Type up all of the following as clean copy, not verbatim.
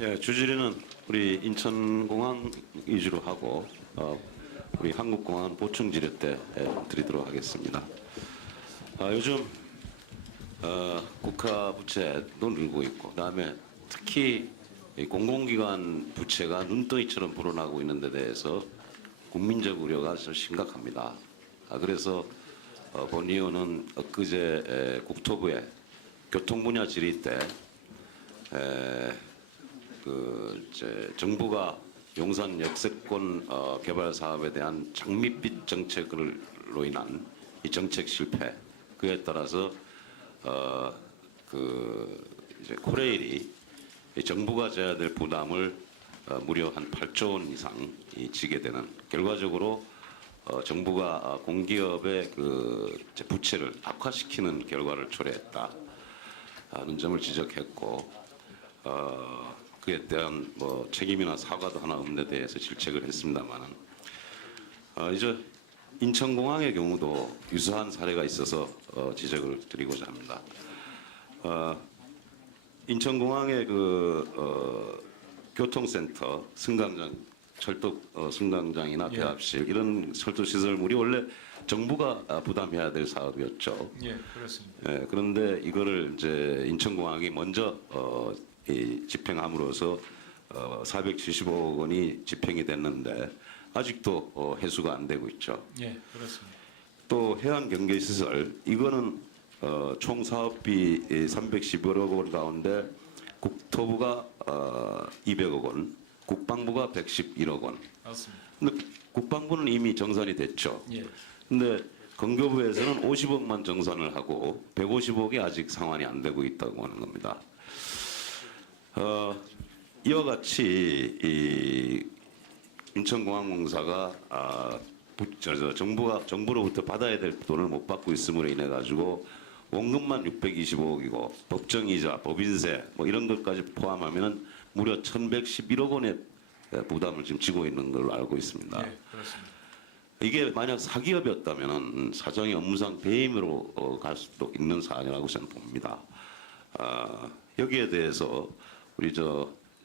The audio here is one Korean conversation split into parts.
예, 주지리는 우리 인천공항 위주로 하고 우리 한국공항 보충 지뢰 때 드리도록 하겠습니다. 요즘 국가 부채도 늘고 있고, 그다음에 특히 이 공공기관 부채가 눈덩이처럼 불어나고 있는 데 대해서 국민적 우려가 좀 심각합니다. 그래서 본 의원은 엊그제 국토부에 교통 분야 질의 때 정부가 용산 역세권 개발 사업에 대한 장밋빛 정책으로 인한 이 정책 실패, 그에 따라서 이제 코레일이 정부가 져야 될 부담을 무려 한 8조 원 이상 지게 되는, 결과적으로 정부가 공기업의 부채를 악화시키는 결과를 초래했다는 점을 지적했고, 그에 대한 책임이나 사과도 하나 없는 데 대해서 질책을 했습니다만은, 이제 인천공항의 경우도 유사한 사례가 있어서 지적을 드리고자 합니다. 인천공항의 교통센터, 승강장, 철도 승강장이나 대합실, 이런 철도 시설물이 원래 정부가 부담해야 될 사업이었죠. 예, 그렇습니다. 예, 그런데 이거를 이제 인천공항이 먼저 집행함으로써 475억 원이 집행이 됐는데 아직도 회수가 안 되고 있죠. 예, 그렇습니다. 또 해안 경계 시설, 이거는 총 사업비 311억 원 가운데 국토부가 200억 원, 국방부가 111억 원. 맞습니다. 근데 국방부는 이미 정산이 됐죠. 예. 근데 건교부에서는 50억만 정산을 하고 150억이 아직 상환이 안 되고 있다고 하는 겁니다. 이와 같이 이 인천공항공사가 정부로부터 받아야 될 돈을 못 받고 있음으로 인해 가지고 원금만 625억이고 법정이자, 법인세 이런 것까지 포함하면 무려 1,111억 원의 부담을 지금 지고 있는 걸로 알고 있습니다. 예, 그렇습니다. 이게 만약 사기업이었다면 사정이 업무상 배임으로 갈 수도 있는 사안이라고 저는 봅니다. 여기에 대해서 우리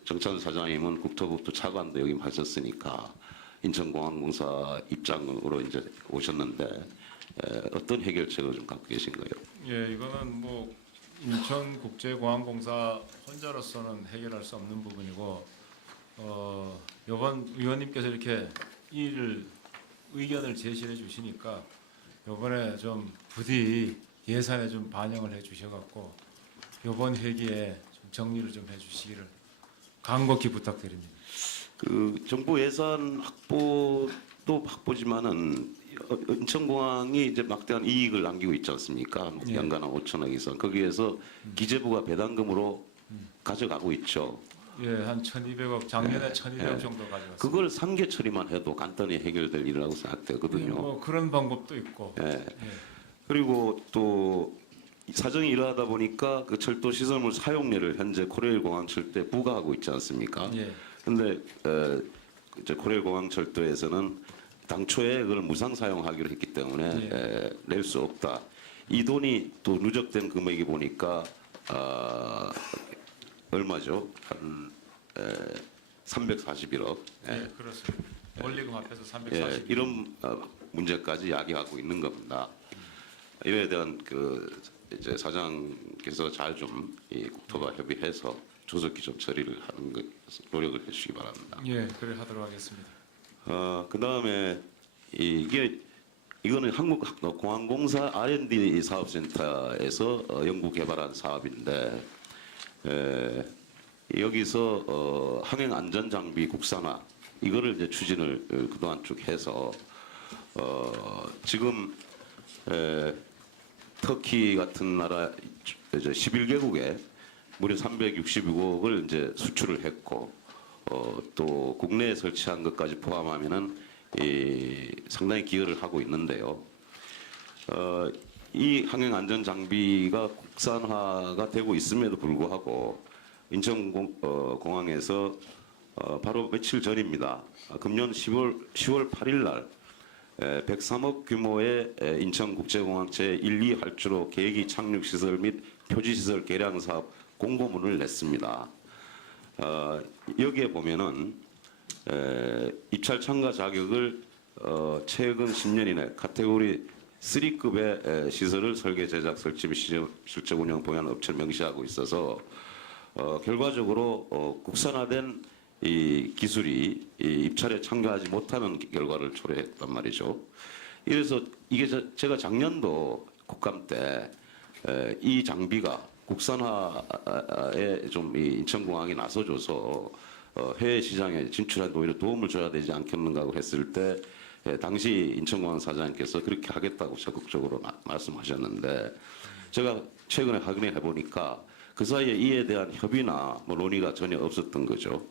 정찬 사장님은 국토부 차관도 여기 하셨으니까 인천공항공사 입장으로 이제 오셨는데 어떤 해결책을 좀 갖고 계신 거예요? 예, 이거는 인천국제공항공사 혼자로서는 해결할 수 없는 부분이고, 이번 의원님께서 이렇게 의견을 제시해 주시니까 이번에 좀 부디 예산에 좀 반영을 해 주셔갖고 이번 회기에 좀 정리를 좀 해주시기를 간곡히 부탁드립니다. 정부 예산 확보도 확보지만은 인천공항이 이제 막대한 이익을 남기고 있지 않습니까? 예. 연간 한 5천억 이상. 거기에서 기재부가 배당금으로 가져가고 있죠. 예, 한 1,200억, 작년에 1,200억 정도 가져갔습니다. 그걸 상계 처리만 해도 간단히 해결될 일이라고 생각되거든요. 그런 방법도 있고. 예. 예. 그리고 또 사정이 이러하다 보니까 그 철도 시설물 사용료를 현재 코레일 공항 철도에 부과하고 있지 않습니까? 예. 근데 이제 코레일 공항 철도에서는 당초에 그걸 무상 사용하기로 했기 때문에 낼 수 없다. 이 돈이 또 누적된 금액이 보니까 얼마죠? 한 341억. 예, 그렇습니다. 원리금 합해서 340억. 예, 이런 문제까지 야기하고 있는 겁니다. 이에 대한 이제 사장께서 잘 좀 이 국토가 협의해서 조속히 좀 처리를 하는 것 노력을 해주시기 바랍니다. 예, 그래 하도록 하겠습니다. 그 다음에 이거는 한국공항공사 R&D 사업센터에서 연구 개발한 사업인데, 여기서 항행 안전 장비 국산화 이거를 이제 추진을 그동안 쭉 해서 지금 터키 같은 나라 이제 11개국에 무려 366억을 이제 수출을 했고, 또 국내에 설치한 것까지 포함하면은 상당히 기여를 하고 있는데요. 이 항행 안전 장비가 국산화가 되고 있음에도 불구하고 인천공항에서 바로 며칠 전입니다. 금년 10월 8일 날 103억 규모의 인천국제공항 제1, 2 할주로 계기 착륙시설 및 표지시설 개량 사업 공고문을 냈습니다. 여기에 보면은 입찰 참가 자격을 최근 10년 이내 카테고리 3급의 시설을 설계, 제작, 설치 및 실적 운영 보유하는 업체를 명시하고 있어서 결과적으로 국산화된 이 기술이 이 입찰에 참가하지 못하는 결과를 초래했단 말이죠. 이래서 이게 제가 작년도 국감 때 이 장비가 국산화에 좀 이 인천공항이 나서줘서 해외 시장에 진출하는 데 오히려 도움을 줘야 되지 않겠는가 하고 했을 때 당시 인천공항 사장님께서 그렇게 하겠다고 적극적으로 말씀하셨는데 제가 최근에 확인해 보니까 그 사이에 이에 대한 협의나 뭐 논의가 전혀 없었던 거죠.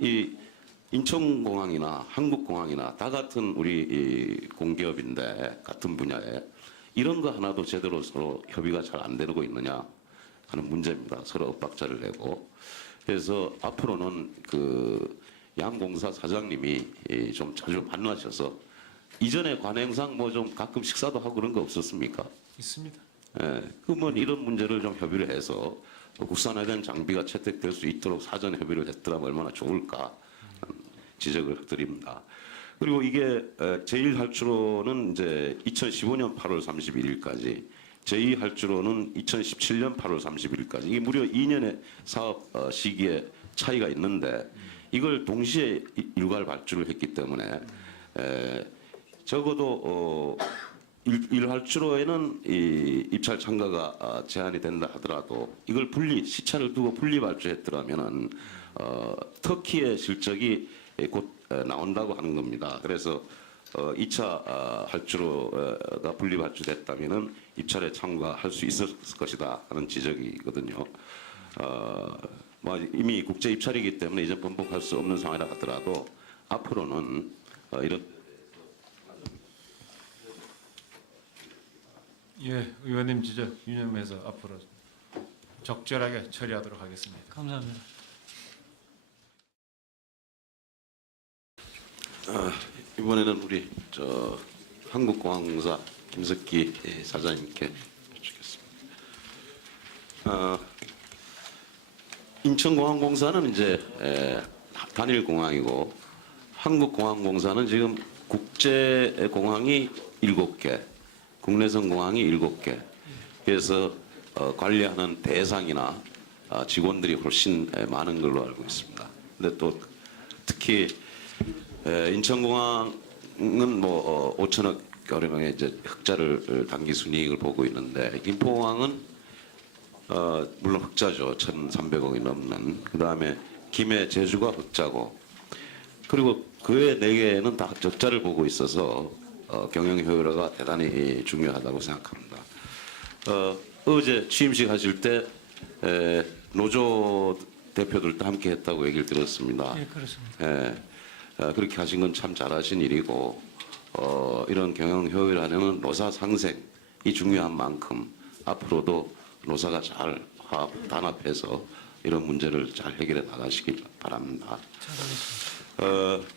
이 인천공항이나 한국공항이나 다 같은 우리 이 공기업인데 같은 분야에 이런 거 하나도 제대로 서로 협의가 잘 안 되고 있느냐 하는 문제입니다. 서로 엇박자를 내고. 그래서 앞으로는 그 양공사 사장님이 좀 자주 만나셔서 이전에 관행상 뭐 좀 가끔 식사도 하고 그런 거 없었습니까? 있습니다. 예, 그러면 이런 문제를 좀 협의를 해서 국산화된 장비가 채택될 수 있도록 사전 협의를 했더라면 얼마나 좋을까 지적을 드립니다. 그리고 이게 제1할주로는 이제 2015년 8월 31일까지, 제2할주로는 2017년 8월 31일까지 이게 무려 2년의 사업 시기에 차이가 있는데 이걸 동시에 일괄 발주를 했기 때문에 적어도 1할주로에는 이 입찰 참가가 제한이 된다 하더라도 이걸 시차를 두고 분리 발주했더라면은 터키의 실적이 곧 나온다고 하는 겁니다. 그래서 2차 할주로가 분리 발주됐다면은 입찰에 참가할 수 있었을 것이다 하는 지적이거든요. 뭐 이미 국제 입찰이기 때문에 이제 번복할 수 없는 상황이라 하더라도 앞으로는 이런 예, 의원님 지적 유념해서 앞으로 적절하게 처리하도록 하겠습니다. 감사합니다. 이번에는 우리 한국공항공사 김석기 사장님께 여쭙겠습니다. 인천공항공사는 이제 단일 공항이고 한국공항공사는 지금 국제공항이 7개, 국내선 공항이 7개. 그래서 관리하는 대상이나 직원들이 훨씬 많은 걸로 알고 있습니다. 근데 또 특히 인천공항은 뭐 5천억 가량의 이제 흑자를 단기 순이익을 보고 있는데 김포공항은 물론 흑자죠. 1,300억이 넘는. 그다음에 김해, 제주가 흑자고 그리고 그 외 4개는 다 적자를 보고 있어서 경영 효율화가 대단히 중요하다고 생각합니다. 어제 취임식 하실 때 노조 대표들도 함께 했다고 얘기를 들었습니다. 예, 그렇습니다. 그렇게 하신 건 참 잘하신 일이고 이런 경영 효율화는 노사 상생이 중요한 만큼 앞으로도 노사가 잘 단합해서 이런 문제를 잘 해결해 나가시기 바랍니다. 잘하겠습니다.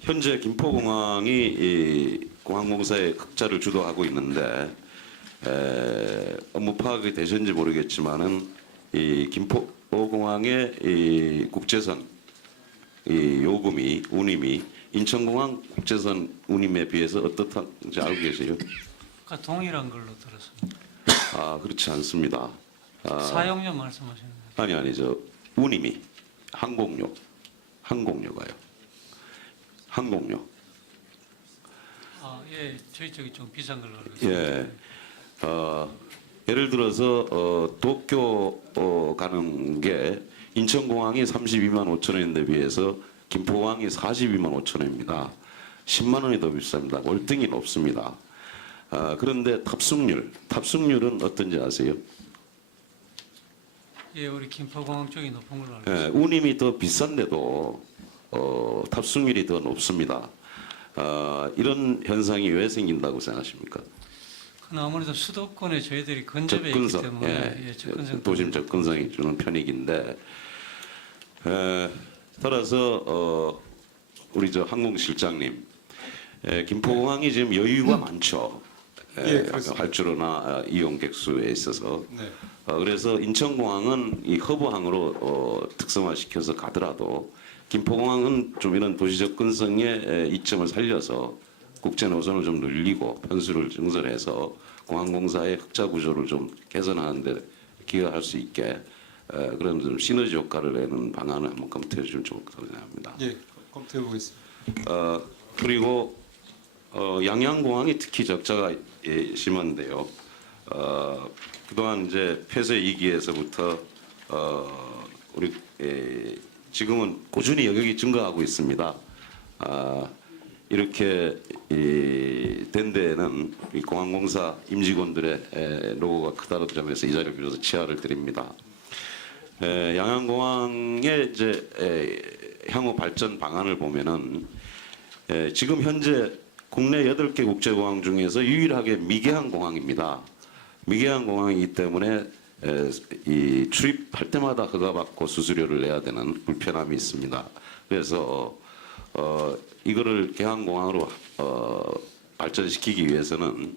현재 김포공항이 이 공항공사의 흑자를 주도하고 있는데 업무 파악이 되셨는지 모르겠지만은 이 김포공항의 이 국제선 이 요금이 운임이 인천공항 국제선 운임에 비해서 어떻다는지 알고 계세요? 아까 동일한 걸로 들었습니다. 아 그렇지 않습니다. 사용료 말씀하시는 거예요? 아니죠. 운임이 항공료가요. 항공료. 아, 예, 저희 쪽이 좀 비싼 걸로 알고 있습니다. 예. 예를 들어서 도쿄 가는 게 인천공항이 32만 5천 원인데 비해서 김포공항이 42만 5천 원입니다. 10만 원이 더 비쌉니다. 월등히 높습니다. 그런데 탑승률은 어떤지 아세요? 예, 우리 김포공항 쪽이 높은 걸로 알고 예, 있습니다. 운임이 더 비싼데도 탑승률이 더 높습니다. 이런 현상이 왜 생긴다고 생각하십니까? 그건 아무래도 수도권에 저희들이 근접해 있기 접근성, 때문에 예, 접근성 도심 접근성이 주는 편익인데 따라서 우리 저 항공실장님 김포공항이 지금 여유가 많죠. 예, 그렇습니다. 활주로나 이용객 수에 있어서 네. 그래서 인천공항은 이 허브항으로 특성화시켜서 가더라도 김포공항은 좀 이런 도시 접근성의 이점을 살려서 국제 노선을 좀 늘리고 편수를 증설해서 공항공사의 흑자 구조를 좀 개선하는 데 기여할 수 있게 그런 좀 시너지 효과를 내는 방안을 한번 검토해 주면 좋을 거라고 생각합니다. 예, 검토해 보겠습니다. 그리고 양양공항이 특히 적자가 심한데요. 그동안 이제 폐쇄 2기에서부터 우리 지금은 꾸준히 여객이 증가하고 있습니다. 이렇게 된 데에는 이 공항공사 임직원들의 노고가 크다는 점에서 이 자리를 빌어서 치하를 드립니다. 양양공항의 이제 향후 발전 방안을 보면은 지금 현재 국내 8개 국제공항 중에서 유일하게 미개항 공항입니다. 미개항 공항이기 때문에 이 출입할 때마다 허가받고 수수료를 내야 되는 불편함이 있습니다. 그래서 이거를 개항공항으로 발전시키기 위해서는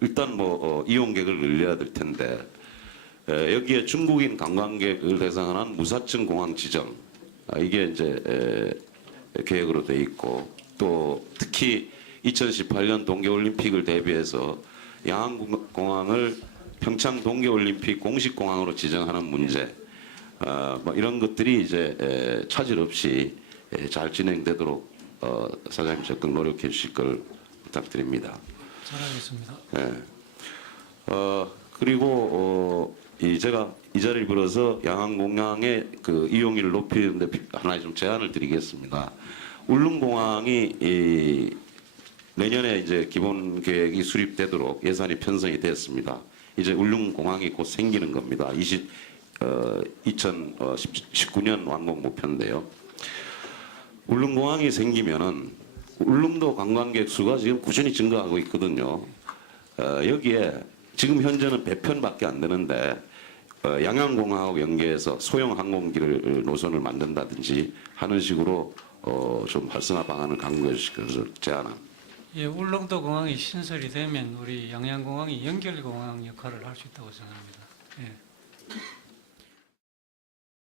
일단 뭐 이용객을 늘려야 될 텐데 여기에 중국인 관광객을 대상으로 한 무사층 공항 지정 이게 이제 계획으로 돼 있고 또 특히 2018년 동계올림픽을 대비해서 양안공항을 평창 동계올림픽 공식 공항으로 지정하는 문제 뭐 이런 것들이 이제 차질 없이 잘 진행되도록 사장님 적극 노력해 주실 걸 부탁드립니다. 잘하겠습니다. 그리고 제가 이 자리를 빌어서 양안공항의 그 이용률을 높이는데 하나의 좀 제안을 드리겠습니다. 울릉공항이 내년에 이제 기본 계획이 수립되도록 예산이 편성이 됐습니다. 이제 울릉공항이 곧 생기는 겁니다. 2019년 완공 목표인데요. 울릉공항이 생기면은 울릉도 관광객 수가 지금 꾸준히 증가하고 있거든요. 여기에 지금 현재는 배편밖에 안 되는데 양양공항하고 연계해서 소형 항공기를 노선을 만든다든지 하는 식으로 좀 활성화 방안을 강구해 주실 것을 제안합니다. 예, 울릉도 공항이 신설이 되면 우리 양양공항이 연결공항 역할을 할 수 있다고 생각합니다. 예.